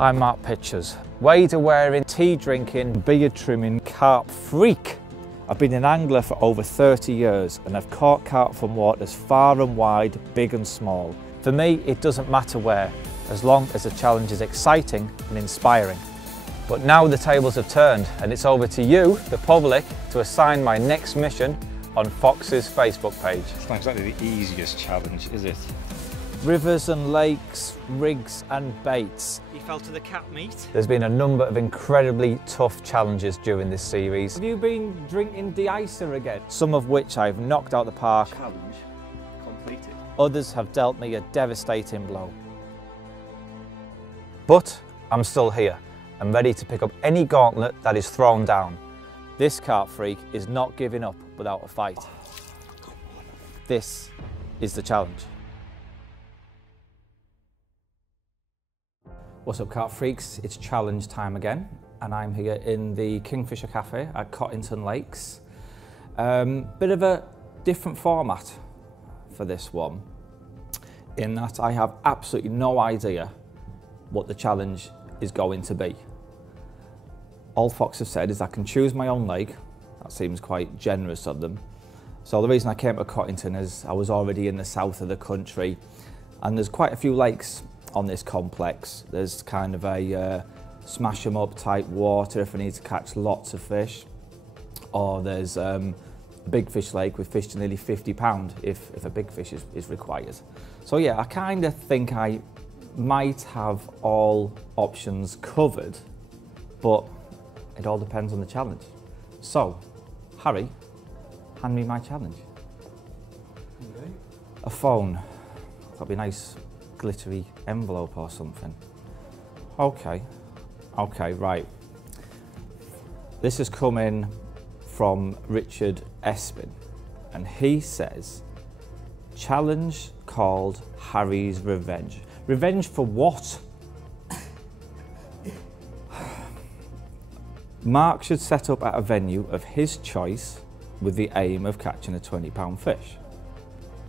I'm Mark Pitchers, wader wearing, tea drinking, beard trimming carp freak. I've been an angler for over 30 years and I've caught carp from waters far and wide, big and small. For me, it doesn't matter where, as long as the challenge is exciting and inspiring. But now the tables have turned and it's over to you, the public, to assign my next mission on Fox's Facebook page. It's not exactly the easiest challenge, is it? Rivers and lakes, rigs and baits. You fell to the cat meat? There's been a number of incredibly tough challenges during this series. Have you been drinking de-icer again? Some of which I've knocked out the park. Challenge completed. Others have dealt me a devastating blow. But I'm still here and ready to pick up any gauntlet that is thrown down. This carp freak is not giving up without a fight. This is the challenge. What's up, carp freaks? It's challenge time again, and I'm here in the Kingfisher Cafe at Cottington Lakes. Bit of a different format for this one, in that I have absolutely no idea what the challenge is going to be. All Fox have said is I can choose my own lake. That seems quite generous of them. So the reason I came to Cottington is I was already in the south of the country, and there's quite a few lakes on this complex. There's kind of a smash 'em up type water if I need to catch lots of fish, or there's a big fish lake with fish to nearly 50 pound if a big fish is required. So yeah, I kind of think I might have all options covered, but it all depends on the challenge. So, Harry, hand me my challenge. Okay. A phone. That'll be nice glittery envelope or something. Okay, right. This is coming from Richard Espin, and he says, challenge called Harry's Revenge. Revenge for what? Mark should set up at a venue of his choice with the aim of catching a 20-pound fish.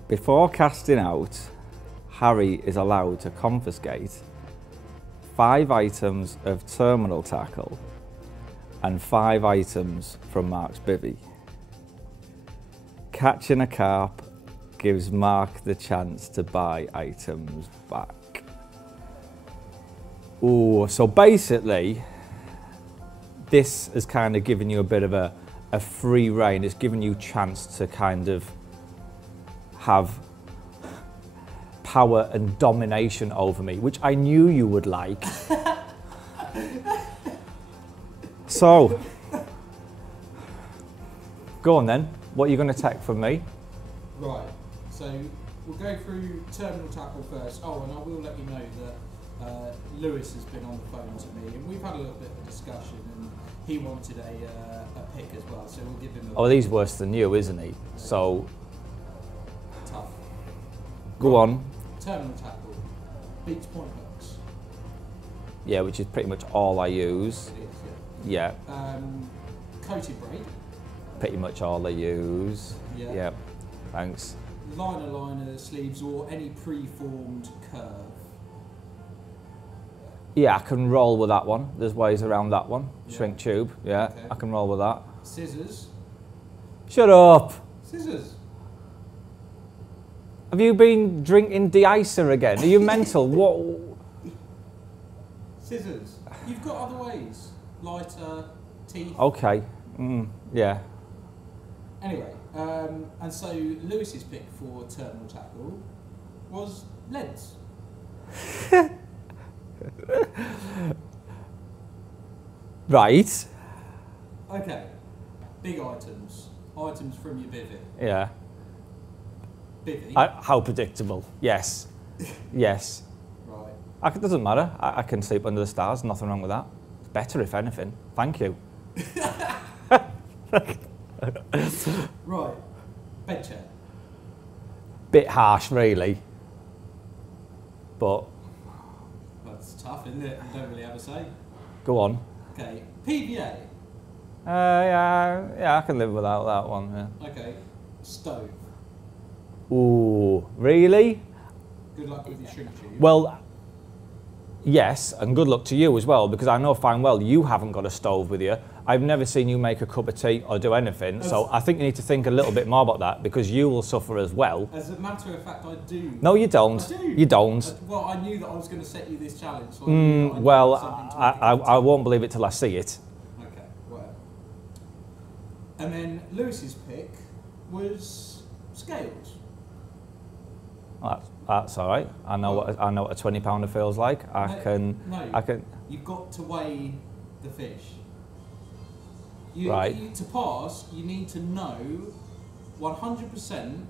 Before casting out, Harry is allowed to confiscate 5 items of terminal tackle and 5 items from Mark's bivvy. Catching a carp gives Mark the chance to buy items back. Ooh, so basically, this is kind of giving you a bit of a free rein. It's giving you a chance to kind of have power and domination over me, which I knew you would like. So, go on then. What are you going to take from me? Right, so we'll go through terminal tackle first. Oh, and I will let you know that Lewis has been on the phone to me, and we've had a little bit of a discussion, and he wanted a pick as well, so we'll give him a... Oh, he's worse than you, isn't he? So, tough. go on. Terminal tackle, beach point hooks. Yeah, which is pretty much all I use. It is, Yeah, coated braid. pretty much all I use. Yeah. Yeah, thanks. Liner, sleeves, or any pre-formed curve. Yeah, I can roll with that one. There's ways around that one. Yeah. Shrink tube, yeah, Okay. I can roll with that. Scissors. Shut up! Scissors. Have you been drinking de-icer again? Are you mental? What? Scissors. You've got other ways. Lighter, teeth. Okay, yeah. Anyway, and so Lewis's pick for terminal tackle was leads. Right. Okay. Big items. Items from your bivvy. Yeah. Bivvy. How predictable. Yes. Yes. Right. It doesn't matter. I can sleep under the stars. Nothing wrong with that. It's better, if anything. Thank you. Right. Bed chair. Bit harsh, really. But That's tough, isn't it? You don't really have a say. go on. Okay. PVA. Yeah, I can live without that one. Yeah. Okay. Stove. Ooh, really? Good luck with your shrink tube. Well, yes, and good luck to you as well, because I know fine well you haven't got a stove with you. I've never seen you make a cup of tea or do anything, so I think you need to think a little bit more about that, because you will suffer as well. As a matter of fact, I do. No, you don't. I do. You don't. Well, I knew that I was going to set you this challenge. So I knew that I Well, needed something to I won't believe it till I see it. Okay, well. And then Lewis's pick was scales. That's all right. I know what a 20-pounder feels like. I can. You've got to weigh the fish. Right. To pass, you need to know 100%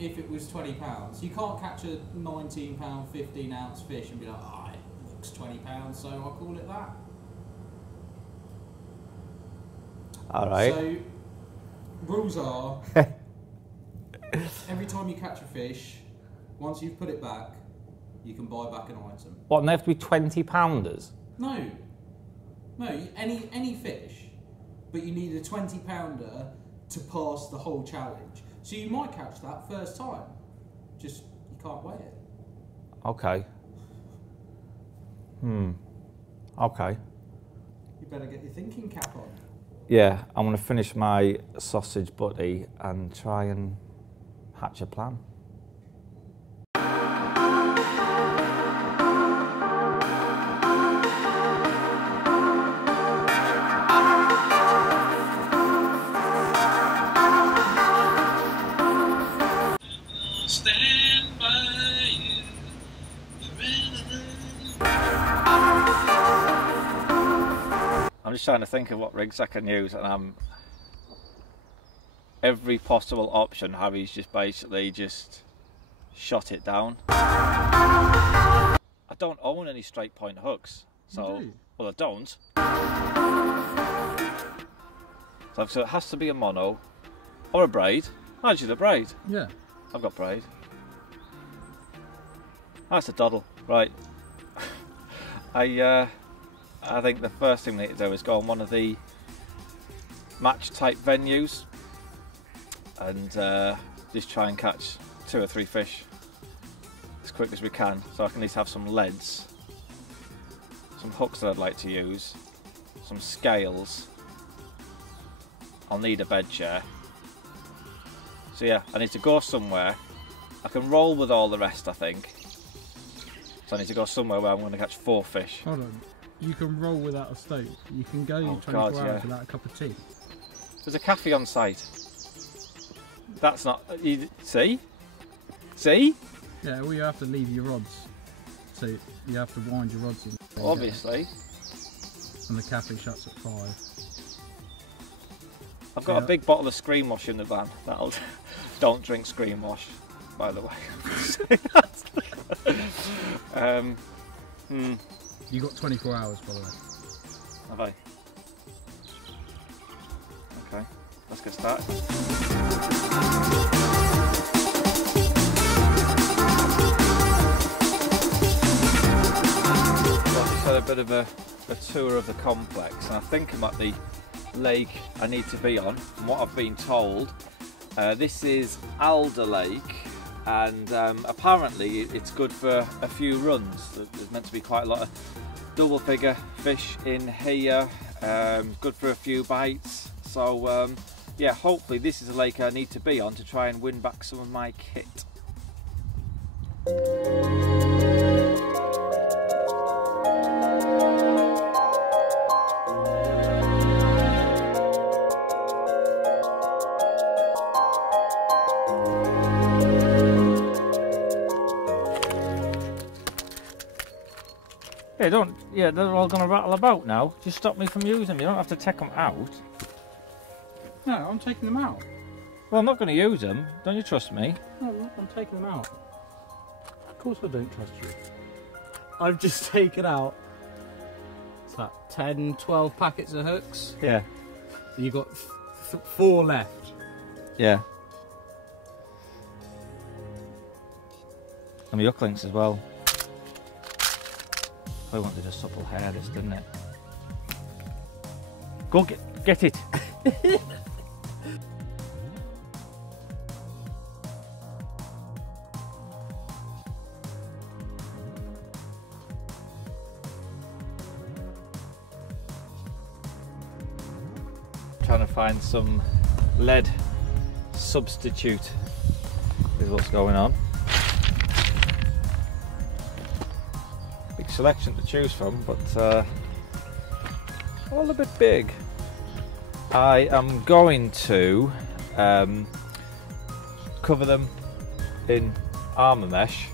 if it was 20 pounds. You can't catch a 19 pound, 15 ounce fish and be like, oh, it looks 20 pounds, so I'll call it that. All right. So, rules are, every time you catch a fish, once you've put it back, you can buy back an item. What, and they have to be 20-pounders? No, any fish, but you need a 20-pounder to pass the whole challenge. So you might catch that first time, just you can't weigh it. Okay. Okay. You better get your thinking cap on. Yeah, I'm going to finish my sausage butty and try and hatch a plan. Stand by you forever. I'm just trying to think of what rigs I can use, and I'm every possible option. Harry's just basically just shot it down. I don't own any straight point hooks, so well I don't. So it has to be a mono or a braid. Actually, the braid. Yeah. I've got braid. That's a doddle, right? I think the first thing we need to do is go on one of the match type venues and just try and catch 2 or 3 fish as quick as we can, so I can at least have some leads, some hooks that I'd like to use, some scales. I'll need a bed chair. So yeah, I need to go somewhere. I can roll with all the rest, I think. So I need to go somewhere where I'm going to catch 4 fish. Hold on. You can roll without a stove. You can go 24 hours without a cup of tea. There's a cafe on site. That's not... see? See? Yeah, well, you have to leave your rods. So you have to wind your rods in. Obviously. And the cafe shuts at 5. I've got a big bottle of Screen Wash in the van. That'll... Don't drink Screen Wash, by the way. You got 24 hours, by the way. Have I? Okay, let's get started. Well, I've just had a bit of a tour of the complex, and I think I'm at the lake I need to be on. From what I've been told, this is Alder Lake, and apparently it's good for a few runs. There's meant to be quite a lot of double figure fish in here, good for a few bites. So yeah, hopefully this is a lake I need to be on to try and win back some of my kit. Yeah, they're all going to rattle about now. Just stop me from using them. You don't have to take them out. No, I'm taking them out. Well, I'm not going to use them. Don't you trust me? No, I'm taking them out. Of course I don't trust you. I've just taken out, what's that, 10, 12 packets of hooks. Yeah. You got 4 left. Yeah. And the hook links as well. I wanted a supple hair, this, didn't it? Go get it. trying to find some lead substitute is what's going on. Big selection to choose from, but all a bit big. I am going to cover them in armour mesh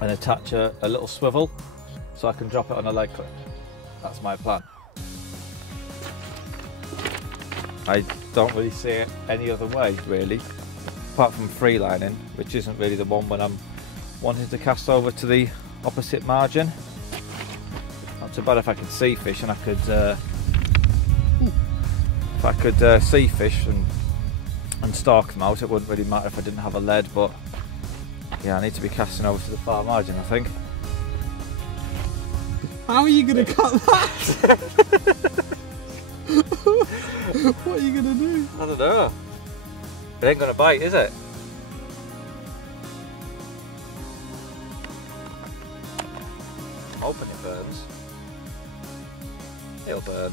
and attach a little swivel so I can drop it on a leg clip. That's my plan. I don't really see it any other way, really, apart from freelining, which isn't really the one when I'm wanting to cast over to the opposite margin. Not too bad if I could sea fish, and I could if I could sea fish and stalk them out. It wouldn't really matter if I didn't have a lead, but yeah, I need to be casting over to the far margin, I think. How are you going to cut that? What are you going to do? I don't know. It ain't gonna bite, is it? I'm hoping it burns. It'll burn.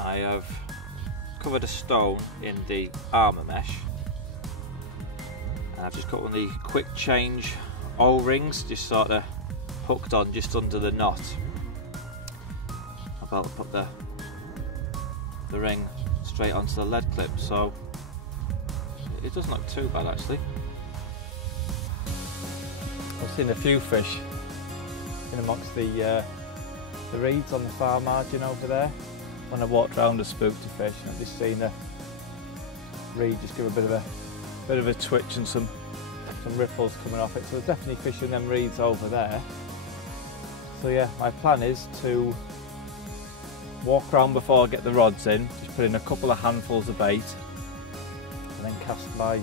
I have covered a stone in the armour mesh, and I've just got one of the quick change O-rings just sort of hooked on just under the knot. I've got to put the ring straight onto the lead clip, so it doesn't look too bad actually. I've seen a few fish in amongst the reeds on the far margin over there. When I walked around a spooked fish, I've just seen a reed just give a bit of a twitch and some ripples coming off it. So there's definitely fish in them reeds over there. So yeah, my plan is to walk around before I get the rods in, just put in a couple of handfuls of bait, and then cast my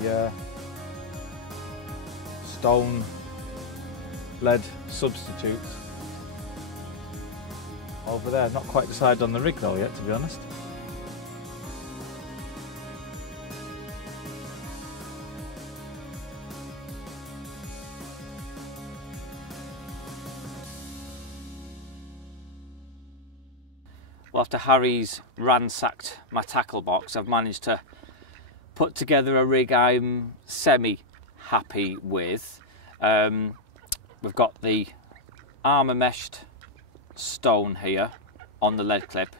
stone lead substitutes over there. Not quite decided on the rig though yet, to be honest. Well, after Harry's ransacked my tackle box, I've managed to put together a rig I'm semi-happy with. We've got the armour meshed stone here on the lead clip.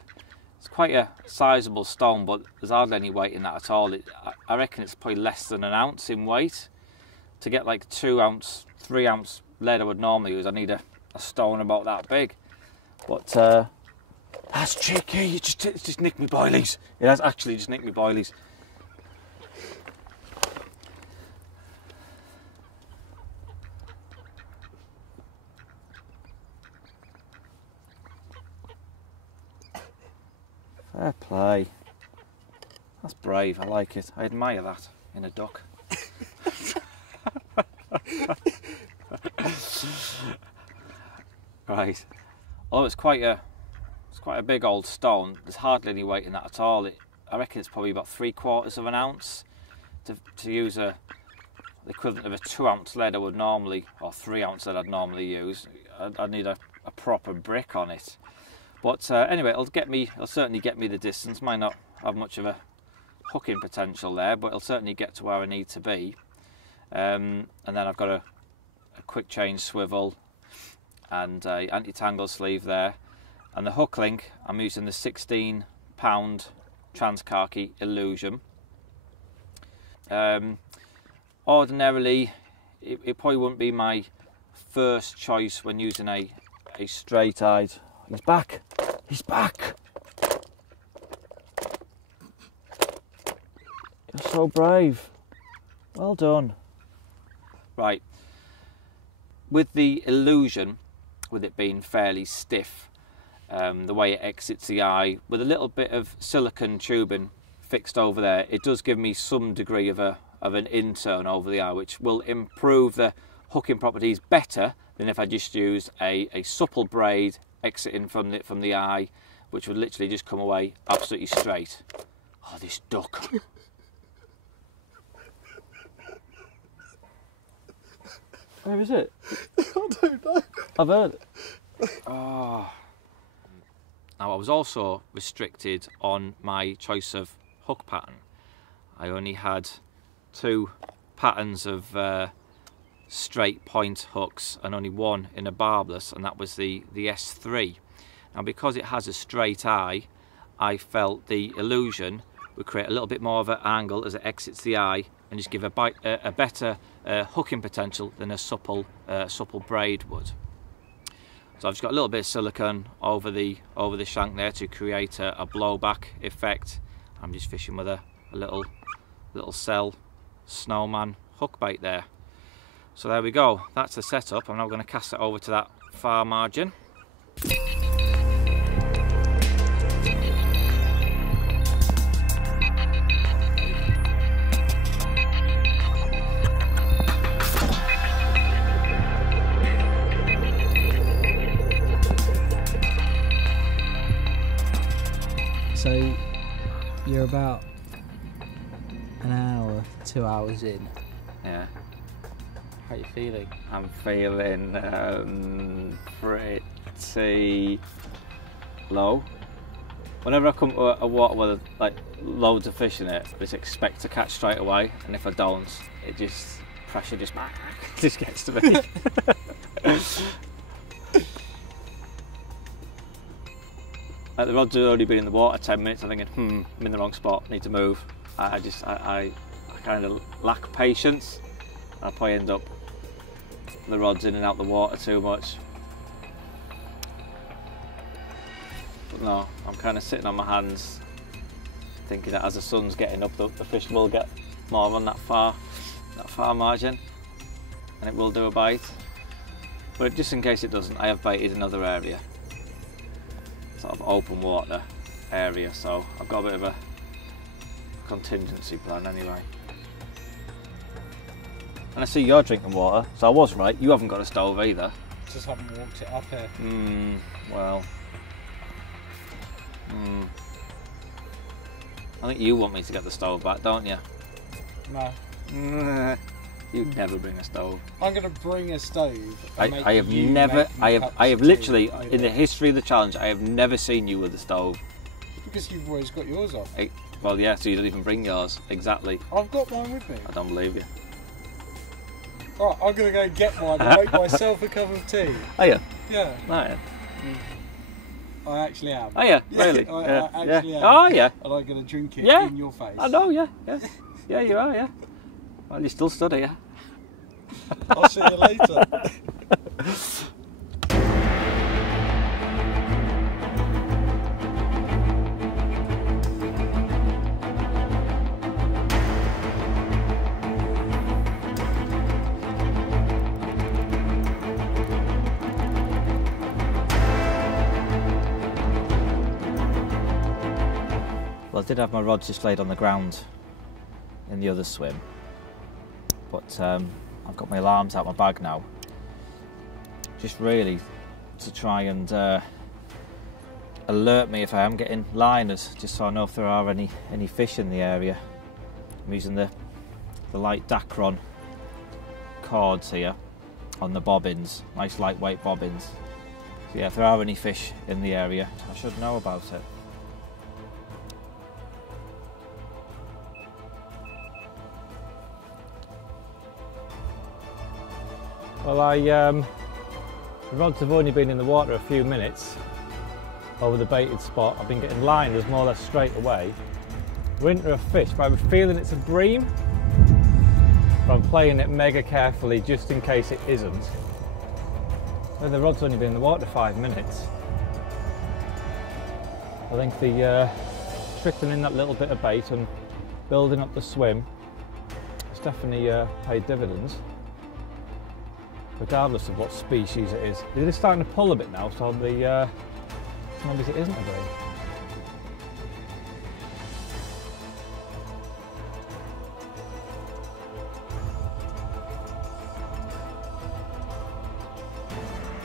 It's quite a sizable stone, but there's hardly any weight in that at all. I reckon it's probably less than an ounce in weight. To get like 2 ounce, 3 ounce lead I would normally use, I need a stone about that big. But that's cheeky, it's just nicked me boilies. It has actually just nicked me boilies. Fair play. That's brave, I like it. I admire that in a duck. Right. Although it's quite a big old stone, there's hardly any weight in that at all. I reckon it's probably about 3/4 of an ounce. To use the equivalent of a 2 ounce lead I would normally, or 3 ounce lead I'd normally use, I'd need a proper brick on it. But anyway, it'll certainly get me the distance. Might not have much of a hooking potential there, but it'll certainly get to where I need to be. And then I've got a quick change swivel and a anti-tangle sleeve there. And the hook link, I'm using the 16-pound Transcarky Illusion. Ordinarily, it probably wouldn't be my first choice when using a straight-eyed. He's back! He's back! You're so brave. Well done. Right. With the Illusion, with it being fairly stiff, the way it exits the eye, with a little bit of silicone tubing fixed over there, it does give me some degree of an in-turn over the eye, which will improve the hooking properties better than if I just used a supple braid exiting from the eye, which would literally just come away absolutely straight. Oh, this duck. Where is it? I don't know. I've heard it. Oh. Now, I was also restricted on my choice of hook pattern. I only had 2 patterns of straight point hooks and only one in a barbless, and that was the S3. Now, because it has a straight eye, I felt the illusion would create a little bit more of an angle as it exits the eye and just give a better hooking potential than a supple braid would. So I've just got a little bit of silicone over the shank there to create a blowback effect. I'm just fishing with a little cell snowman hook bait there. So there we go, that's the setup. I'm now going to cast it over to that far margin. So you're about an hour, 2 hours in. Yeah. How are you feeling? I'm feeling pretty low. Whenever I come to a water where there's like loads of fish in it, I just expect to catch straight away, and if I don't, it just pressure just gets to me. Like the rods have already been in the water 10 minutes. I'm thinking, I'm in the wrong spot. Need to move. I kind of lack patience. I'll probably end up the rods in and out the water too much. But no, I'm kind of sitting on my hands, thinking that as the sun's getting up, the fish will get more on that far margin, and it will do a bite. But just in case it doesn't, I have baited another area, sort of open water area. So I've got a bit of a contingency plan anyway. And I see you're drinking water, so I was right. You haven't got a stove either. Just haven't walked it up here. Well. I think you want me to get the stove back, don't you? No. You'd never bring a stove. I'm going to bring a stove. I have never, I have literally, in the history of the challenge, I have never seen you with a stove. Because you've always got yours off. Well, yeah, so you don't even bring yours. Exactly. I've got mine with me. I don't believe you. Right, I'm going to go get mine and make myself a cup of tea. Are you? Yeah. Oh, yeah. I actually am. Oh, yeah, really? I actually am. Oh, yeah. And I'm going to drink it in your face. I know, yeah. Yeah, you are, yeah. Well, you still study, yeah? I'll see you later. Well, I did have my rods just laid on the ground in the other swim, but I've got my alarms out of my bag now, just really to try and alert me if I am getting liners, just so I know if there are any fish in the area. I'm using the light Dacron cords here on the bobbins, nice lightweight bobbins. So yeah, if there are any fish in the area, I should know about it. Well, the rods have only been in the water a few minutes over the baited spot. I've been getting liners more or less straight away. We're into a fish, but I'm feeling it's a bream. But I'm playing it mega carefully just in case it isn't. Well, the rod's only been in the water 5 minutes. I think the trickling in that little bit of bait and building up the swim has definitely paid dividends, regardless of what species it is. It is starting to pull a bit now, so maybe it isn't a bream.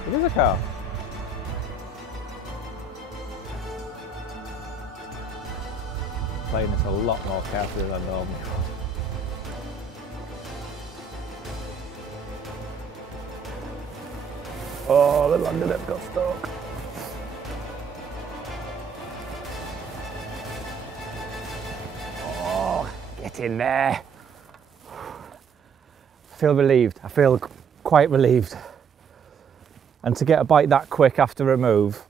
It is a carp. Playing this a lot more carefully than normal. Oh, the landing net got stuck. Oh, get in there. I feel relieved. I feel quite relieved. And to get a bite that quick after remove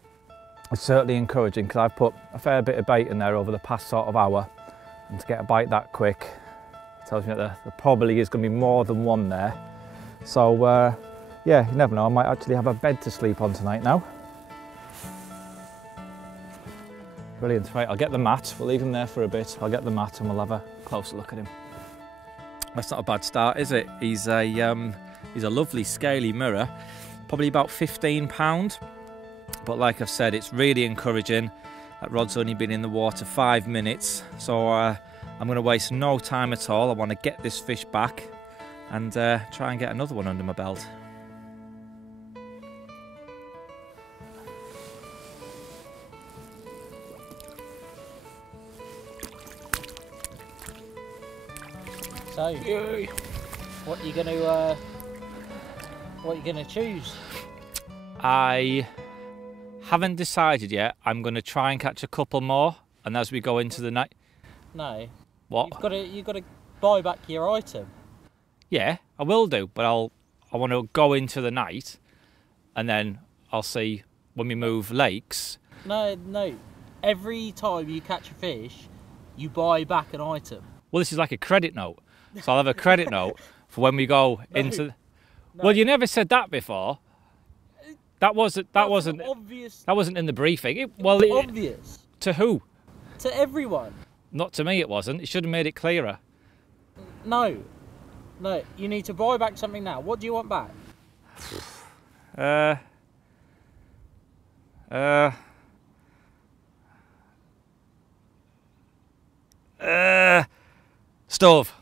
is certainly encouraging, because I've put a fair bit of bait in there over the past sort of hour, and to get a bite that quick tells me that there probably is going to be more than one there. So yeah, you never know, I might actually have a bed to sleep on tonight now. Brilliant. Right, I'll get the mat. We'll leave him there for a bit. I'll get the mat and we'll have a closer look at him. That's not a bad start, is it? He's a lovely scaly mirror, probably about £15. But like I've said, it's really encouraging. That rod's only been in the water 5 minutes, so I'm going to waste no time at all. I want to get this fish back and try and get another one under my belt. So, what are you gonna choose? I haven't decided yet. I'm going to try and catch a couple more, and as we go into the night. No. What? You've got to buy back your item. Yeah, I will do, but I want to go into the night, and then I'll see when we move lakes. No. Every time you catch a fish, you buy back an item. Well, this is like a credit note, so I'll have a credit note for when we go into. No. Well, you never said that before. That wasn't obvious. That wasn't in the briefing. Obvious. To who? To everyone. Not to me. It wasn't. You should have made it clearer. No. You need to buy back something now. What do you want back? Stove.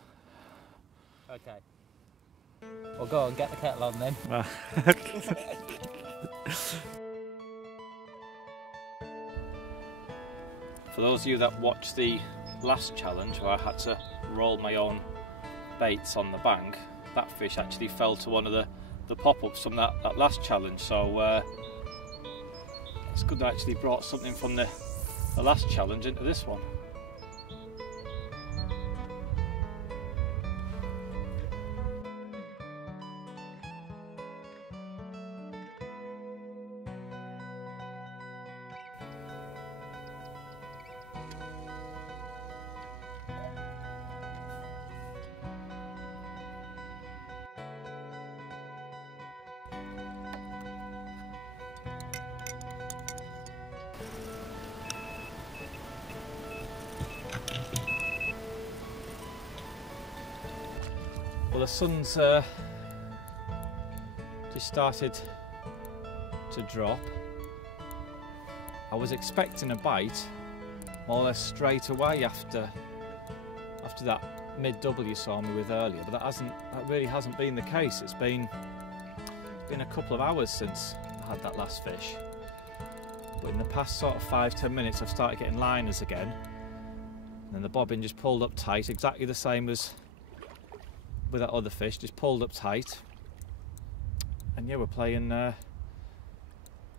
Okay. Well, go on, get the kettle on then. For those of you that watched the last challenge where I had to roll my own baits on the bank, that fish actually fell to one of the pop-ups from that last challenge, so it's good I actually brought something from the last challenge into this one. Well, the sun's just started to drop. I was expecting a bite more or less straight away after that mid-double you saw me with earlier, but that really hasn't been the case. It's been a couple of hours since I had that last fish. But in the past sort of 5-10 minutes I've started getting liners again. And then the bobbin just pulled up tight, exactly the same as with that other fish, just pulled up tight. And yeah, we're playing the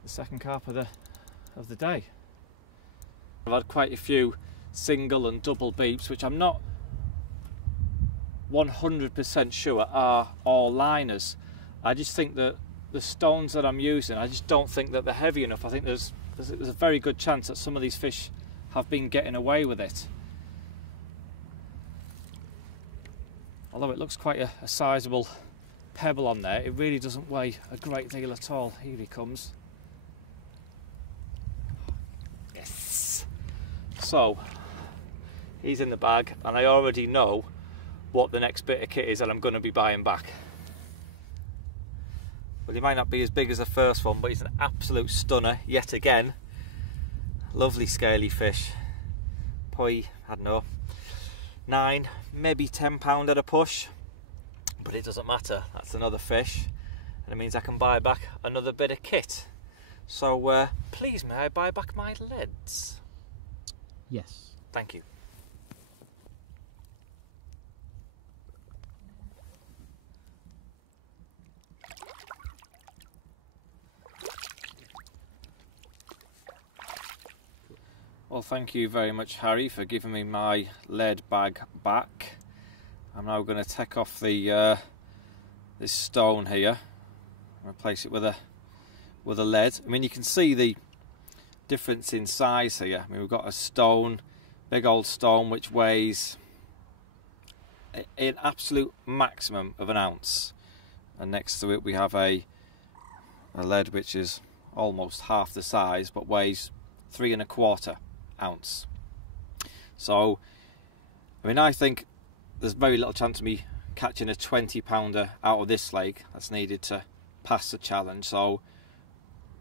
second carp of the day. I've had quite a few single and double beeps, which I'm not 100% sure are all liners. I just think that the stones that I'm using, I just don't think that they're heavy enough. I think there's a very good chance that some of these fish have been getting away with it. Although it looks quite a sizable pebble on there, it really doesn't weigh a great deal at all. Here he comes. Yes! So, he's in the bag, and I already know what the next bit of kit is that I'm going to be buying back. Well, he might not be as big as the first one, but he's an absolute stunner yet again. Lovely scaly fish. Probably, I don't know, 9, maybe £10 at a push, but it doesn't matter. That's another fish, and it means I can buy back another bit of kit. So please may I buy back my leads? Yes. Thank you. Well, thank you very much, Harry, for giving me my lead bag back. I'm now going to take off the this stone here, replace it with a lead. I mean, you can see the difference in size here. I mean, we've got a stone, big old stone, which weighs an absolute maximum of an ounce, and next to it we have a lead which is almost half the size but weighs 3¼ ounce. So I mean, I think there's very little chance of me catching a 20-pounder out of this lake that's needed to pass the challenge, so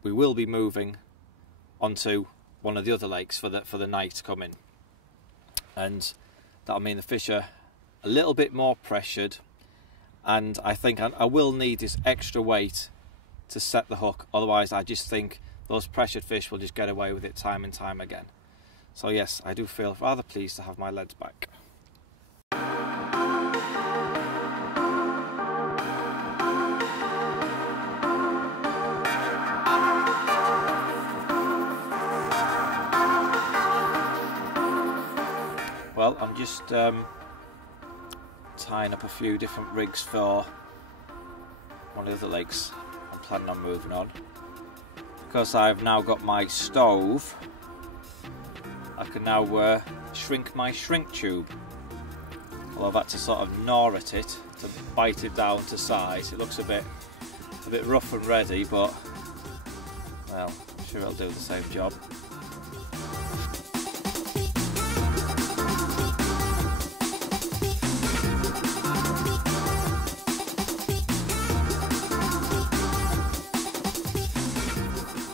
we will be moving onto one of the other lakes for the night coming, and that'll mean the fish are a little bit more pressured, and I think I will need this extra weight to set the hook. Otherwise I just think those pressured fish will just get away with it time and time again. So yes, I do feel rather pleased to have my leads back. Well, I'm just tying up a few different rigs for one of the other lakes I'm planning on moving on. Because I've now got my stove, I can now shrink my shrink tube. Well, I've had to sort of gnaw at it to bite it down to size. It looks a bit rough and ready, but well, I'm sure it'll do the same job.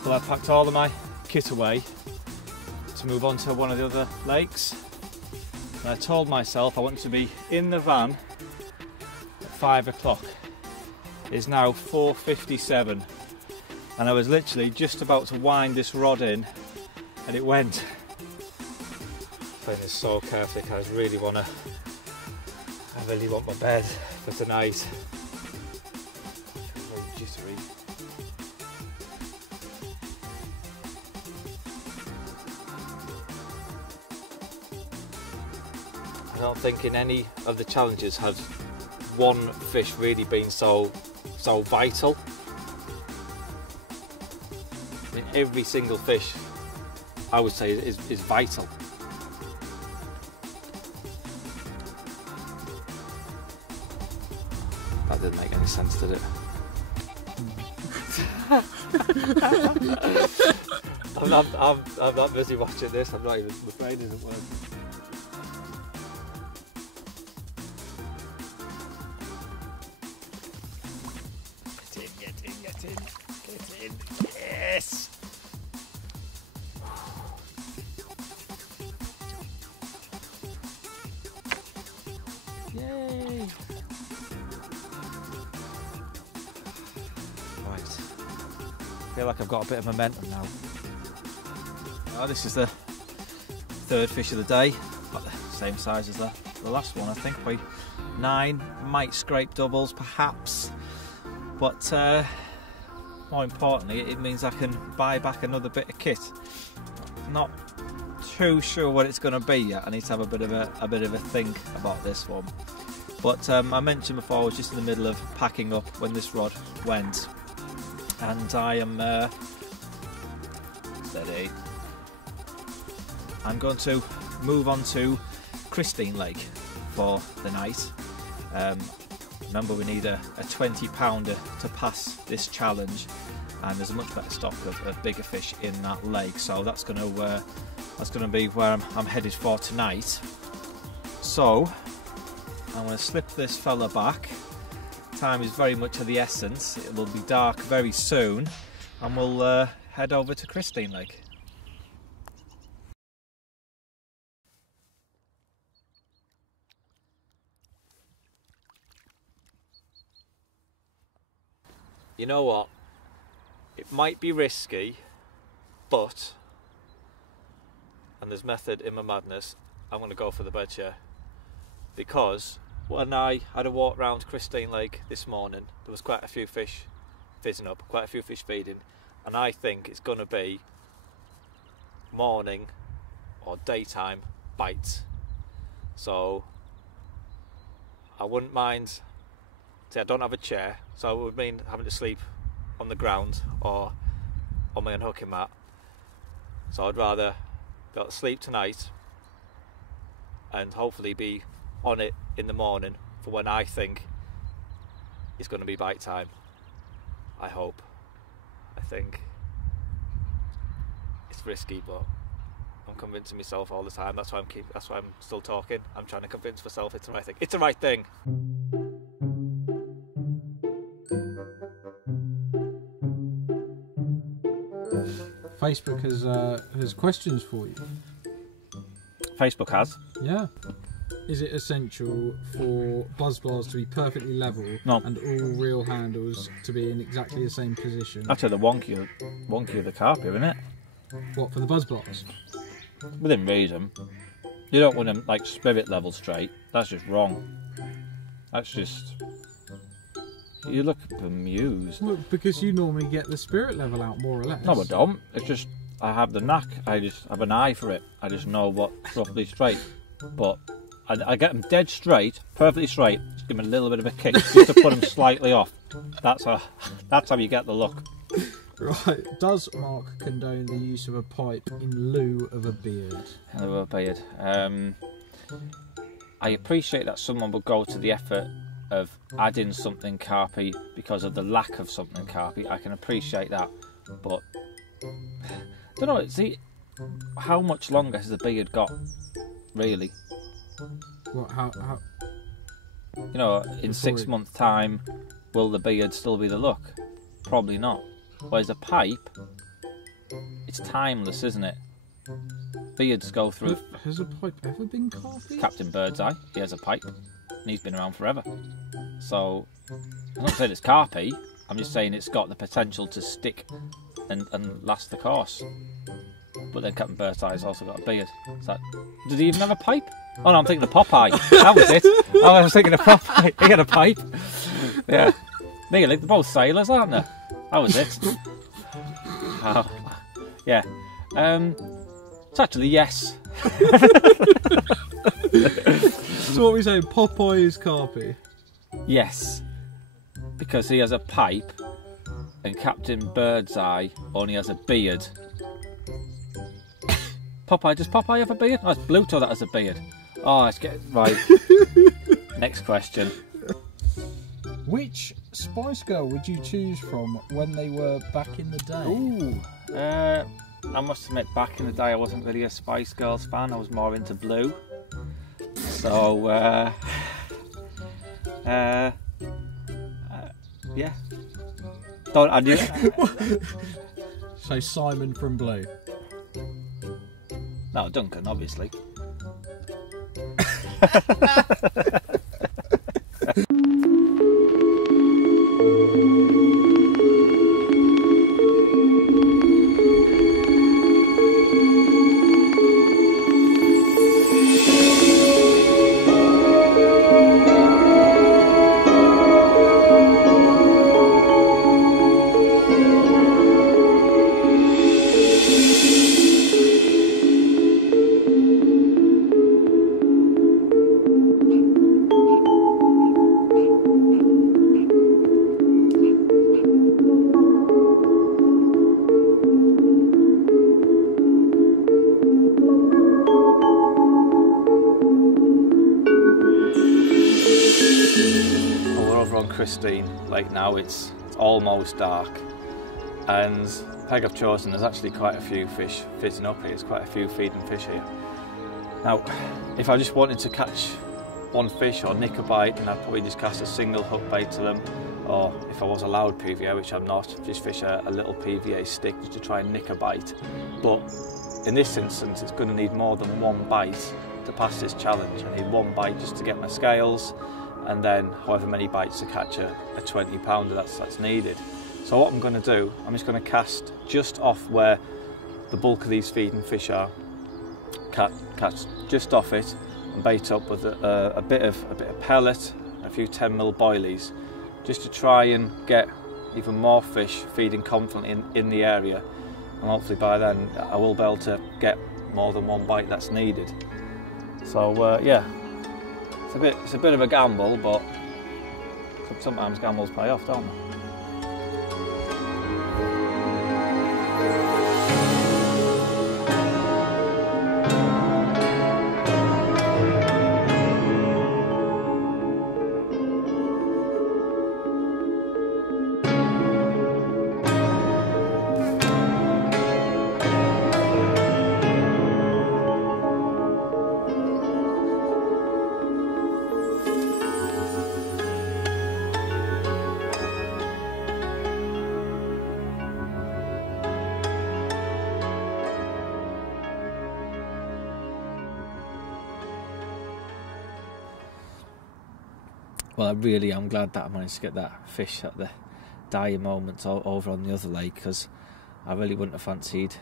Well, I've packed all of my kit away to move on to one of the other lakes. And I told myself I want to be in the van at 5 o'clock. It's now 4:57 and I was literally just about to wind this rod in and it went. Playing this so carefully because I really want my bed for tonight. Very jittery. I don't think in any of the challenges has one fish really been so vital. I mean, every single fish, I would say, is vital. That didn't make any sense, did it? I'm not busy watching this. I'm not even. My brain isn't working. Get in. Yes! Yay! Right. I feel like I've got a bit of momentum now. Oh, this is the third fish of the day. About the same size as the last one, I think. By 9, might scrape doubles, perhaps. But more importantly, it means I can buy back another bit of kit. Not too sure what it's going to be yet. I need to have a bit of a think about this one. But I mentioned before I was just in the middle of packing up when this rod went, and I am steady. I'm going to move on to Christine Lake for the night. Remember, we need a 20-pounder to pass this challenge, and there's a much better stock of bigger fish in that lake, so that's going to be where I'm headed for tonight. So I'm going to slip this fella back. Time is very much of the essence. It will be dark very soon, and we'll head over to Christine Lake. you know what? It might be risky, but, and there's method in my madness, I'm going to go for the bed share. Because when I had a walk round Christine Lake this morning, there was quite a few fish fizzing up, quite a few fish feeding, and I think it's going to be morning or daytime bites. So I wouldn't mind, see, I don't have a chair, so it would mean having to sleep on the ground or on my unhooking mat. So I'd rather be able to sleep tonight and hopefully be on it in the morning for when I think it's going to be bite time. I hope. I think it's risky, but I'm convincing myself all the time. That's why I'm still talking. I'm trying to convince myself it's the right thing. It's the right thing. Facebook has questions for you. Facebook has. Yeah. Is it essential for buzz bars to be perfectly level No. and all reel handles to be in exactly the same position? Actually, the wonky of the carp here, isn't it? What, for the buzz bars? Within reason. You don't want them like spirit level straight. That's just wrong. That's just... You look bemused. Well, because you normally get the spirit level out more or less. No, I don't. It's just I have the knack. I just have an eye for it. I just know what's roughly straight. But I get them dead straight, perfectly straight. Just give them a little bit of a kick just to put them slightly off. That's how you get the look. Right. Does Mark condone the use of a pipe in lieu of a beard? In lieu of a beard. I appreciate that someone would go to the effort of adding something carpy because of the lack of something carpy. I can appreciate that, but I don't know. See, how much longer has the beard got, really? What? How? You know, in 6 months' time, will the beard still be the look? Probably not. Whereas a pipe, it's timeless, isn't it? Beards go through. Has a pipe ever been carpy? Captain Birdseye, he has a pipe, and he's been around forever. So, I'm not saying it's carpy, I'm just saying it's got the potential to stick and last the course. But then Captain Birdseye's also got a beard. Did he even have a pipe? Oh no, I'm thinking of Popeye. That was it. Oh, I was thinking of Popeye. He had a pipe. Yeah. Nearly, they're both sailors, aren't they? That was it. Oh. Yeah. It's actually yes. So what are we saying? Popeye is carpy? Yes. Because he has a pipe and Captain Birdseye only has a beard. Does Popeye have a beard? Oh, it's Bluto that has a beard. Oh, let's get it right. Next question. Which Spice Girl would you choose from when they were back in the day? Ooh. I must admit, back in the day I wasn't really a Spice Girls fan. I was more into Blue. So, yeah. I knew. So Simon from Blue. No, Duncan, obviously. Christine Lake now. It's almost dark, and the peg I've chosen, there's actually quite a few fish fizzing up here. There's quite a few feeding fish here. Now, if I just wanted to catch one fish or nick a bite, then I'd probably just cast a single hook bait to them, or if I was allowed PVA, which I'm not, just fish a little PVA stick just to try and nick a bite. But in this instance, it's going to need more than one bite to pass this challenge. I need one bite just to get my scales, and then however many bites to catch a 20 pounder that's needed. So what I'm going to do, I'm just going to cast just off where the bulk of these feeding fish are. Catch just off it and bait up with a bit of pellet, a few 10mm boilies, just to try and get even more fish feeding confidently in the area, and hopefully by then I will be able to get more than one bite that's needed. So yeah, it's a bit of a gamble, but sometimes gambles pay off, don't they? Well, I really am glad that I managed to get that fish at the dire moment over on the other lake, because I really wouldn't have fancied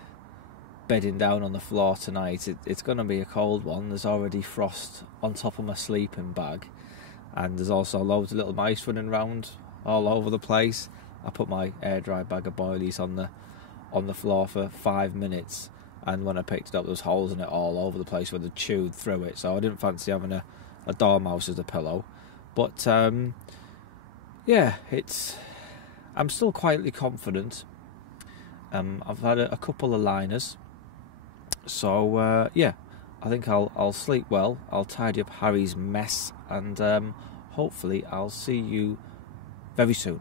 bedding down on the floor tonight. It's going to be a cold one. There's already frost on top of my sleeping bag, and there's also loads of little mice running around all over the place. I put my air dry bag of boilies on the floor for 5 minutes, and when I picked it up there was holes in it all over the place where they chewed through it, so I didn't fancy having a dormouse as a pillow. But yeah, I'm still quietly confident. I've had a couple of liners, so yeah, I think I'll sleep well. I'll tidy up Harry's mess, and hopefully I'll see you very soon.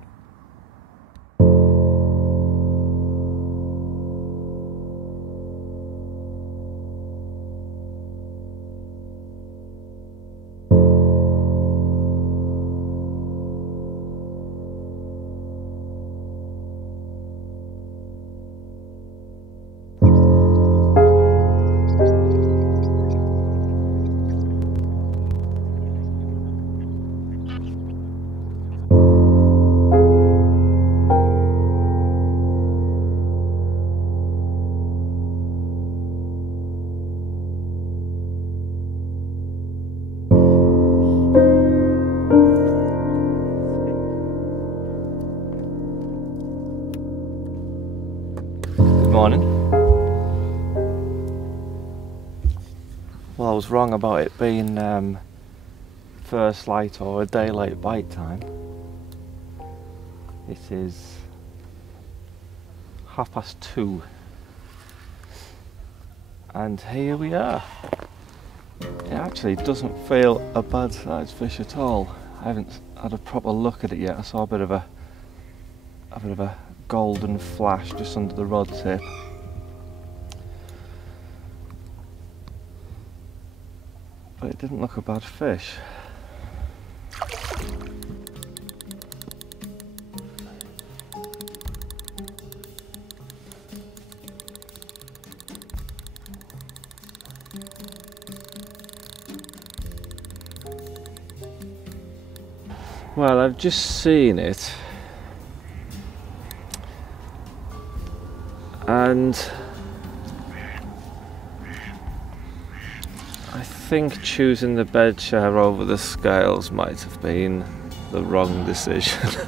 Morning. Well, I was wrong about it being first light or a day late bite time. It is 2:30, and here we are. It actually doesn't feel a bad sized fish at all. I haven't had a proper look at it yet. I saw a bit of a golden flash just under the rod tip. But it didn't look a bad fish. Well, I've just seen it, and I think choosing the bed chair over the scales might have been the wrong decision. Here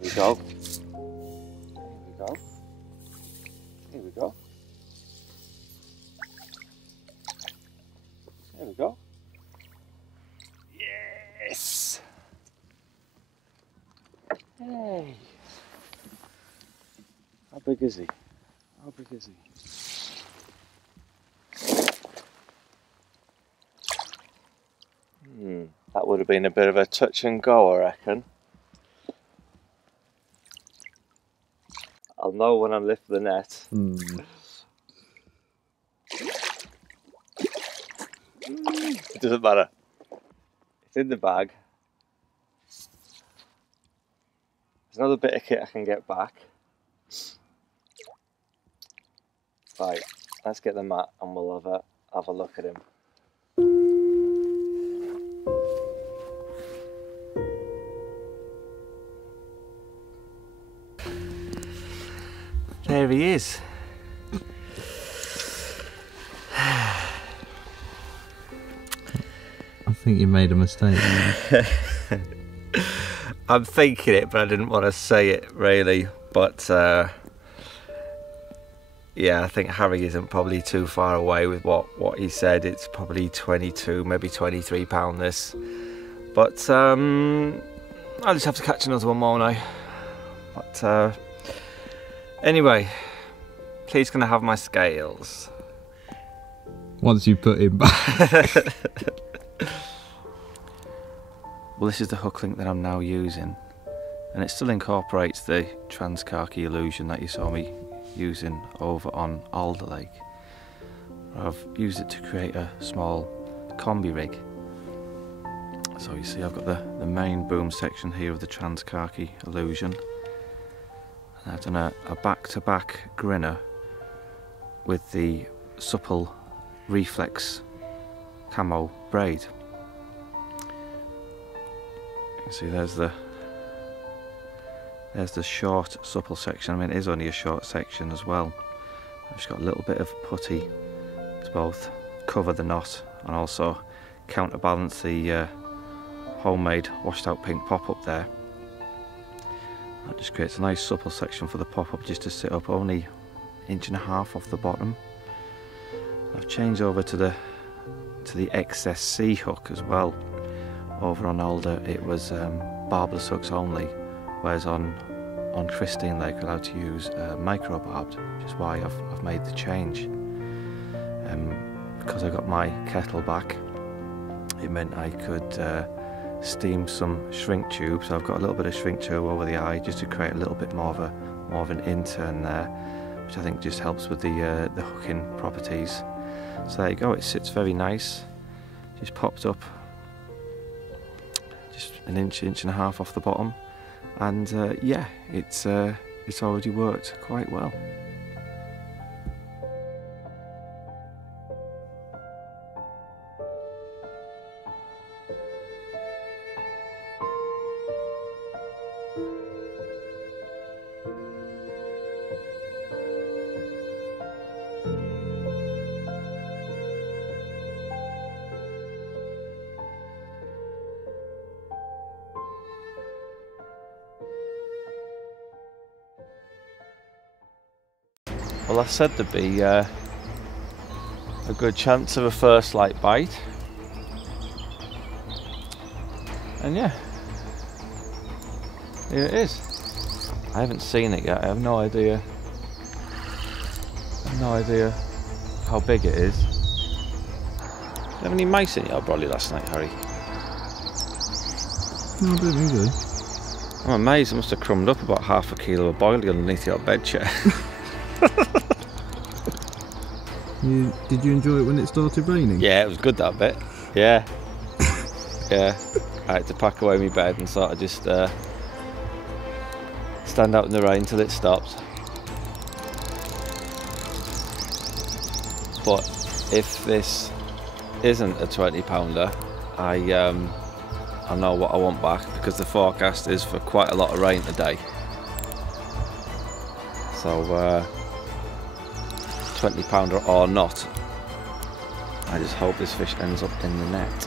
we go. Here we go. There we go. Yes! Hey! How big is he? How big is he? That would have been a bit of a touch and go, I reckon. I'll know when I lift the net. It doesn't matter. It's in the bag. There's another bit of kit I can get back. Right, let's get the mat and we'll have a look at him. there he is. I think you made a mistake. I'm thinking it, but I didn't want to say it really. But yeah, I think Harry isn't probably too far away with what he said. It's probably 22, maybe 23 pound this. But I'll just have to catch another one, won't I? But anyway, please can I have my scales? Once you put him back. Well, this is the hook link that I'm now using, and it still incorporates the Transcarchy Illusion that you saw me using over on Alder Lake. I've used it to create a small combi rig. So you see I've got the main boom section here of the Transcarchy Illusion, and I've done a back-to-back grinner with the supple reflex camo braid. You see there's the short supple section. I mean, it is only a short section as well. I've just got a little bit of putty to both cover the knot and also counterbalance the homemade washed out pink pop-up there. That just creates a nice supple section for the pop-up just to sit up, only 1.5 inches off the bottom. I've changed over to the XSC hook as well. Over on Alder it was barbless hooks only, whereas on Christine Lake we're allowed to use micro barbed, which is why I've made the change. Because I got my kettle back, it meant I could steam some shrink tube, so I've got a little bit of shrink tube over the eye just to create a little bit more of an in-turn there, which I think just helps with the hooking properties. So there you go, it sits very nice, just popped up just 1.5 inches off the bottom, and yeah, it's already worked quite well. Well, I said there'd be a good chance of a first light bite, and yeah, here it is. I haven't seen it yet. I have no idea. How big it is. Did you have any mice in your brolly last night, Harry? No, I don't think so. I'm amazed. I must have crumbed up about half a kilo of boilie underneath your bed chair. Did you enjoy it when it started raining? Yeah, it was good, that bit. Yeah. Yeah. I had to pack away my bed and sort of just stand out in the rain till it stopped. But if this isn't a 20-pounder, I know what I want back, because the forecast is for quite a lot of rain today. So 20-pounder or not, I just hope this fish ends up in the net.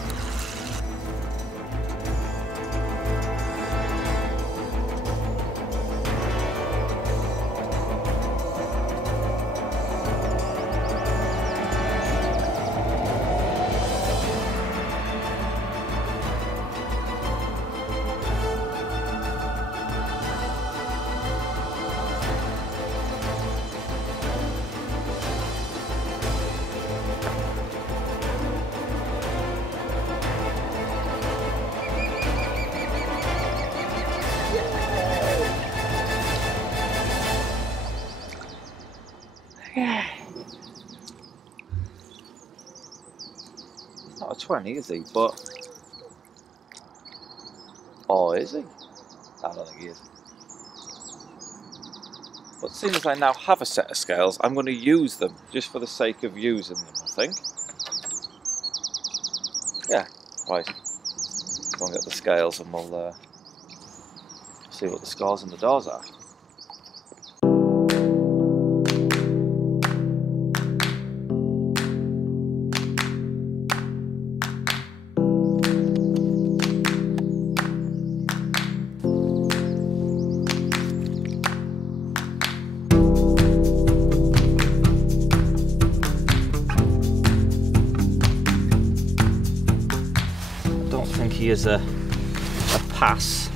He's not a 20, is he? But oh, is he? I don't think he is. But seeing as I now have a set of scales, I'm going to use them just for the sake of using them, I think. Yeah, right. Go and get the scales and we'll see what the scores and the doors are. as a pass.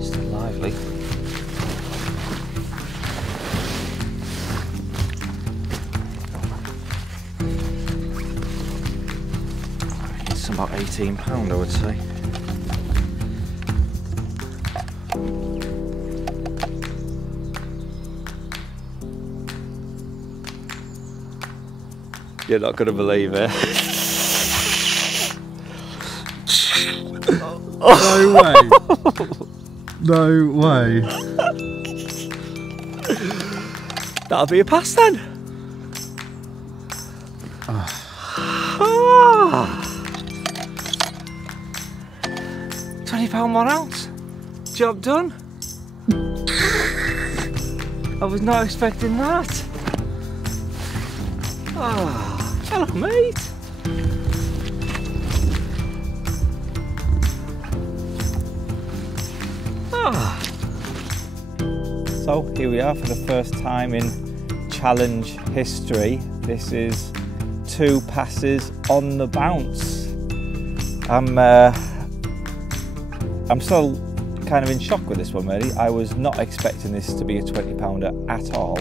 Still lively. It's about £18, I would say. You're not going to believe it. No way. No way. That'll be a pass then. £20 1 ounce. Job done. I was not expecting that. Hello, mate. So here we are for the first time in challenge history. This is 2 passes on the bounce. I'm still kind of in shock with this one, really. I was not expecting this to be a 20-pounder at all.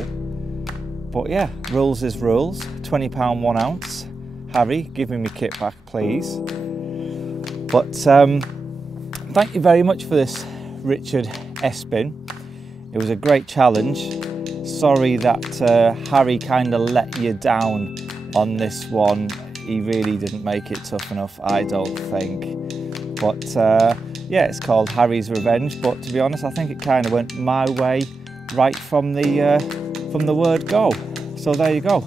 But yeah, rules is rules. £20 1 ounce. Harry, give me my kit back, please. But thank you very much for this, Richard Espin. It was a great challenge. Sorry that Harry kind of let you down on this one. He really didn't make it tough enough, I don't think. But yeah, it's called Harry's Revenge. But to be honest, I think it kind of went my way right from the word go. So there you go.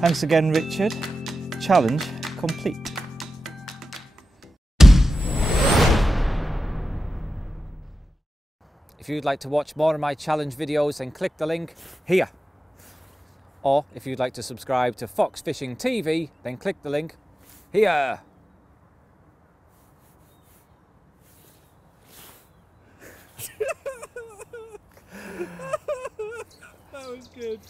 Thanks again, Richard. Challenge complete. If you'd like to watch more of my challenge videos, then click the link here. Or if you'd like to subscribe to Fox Fishing TV, then click the link here. That was good.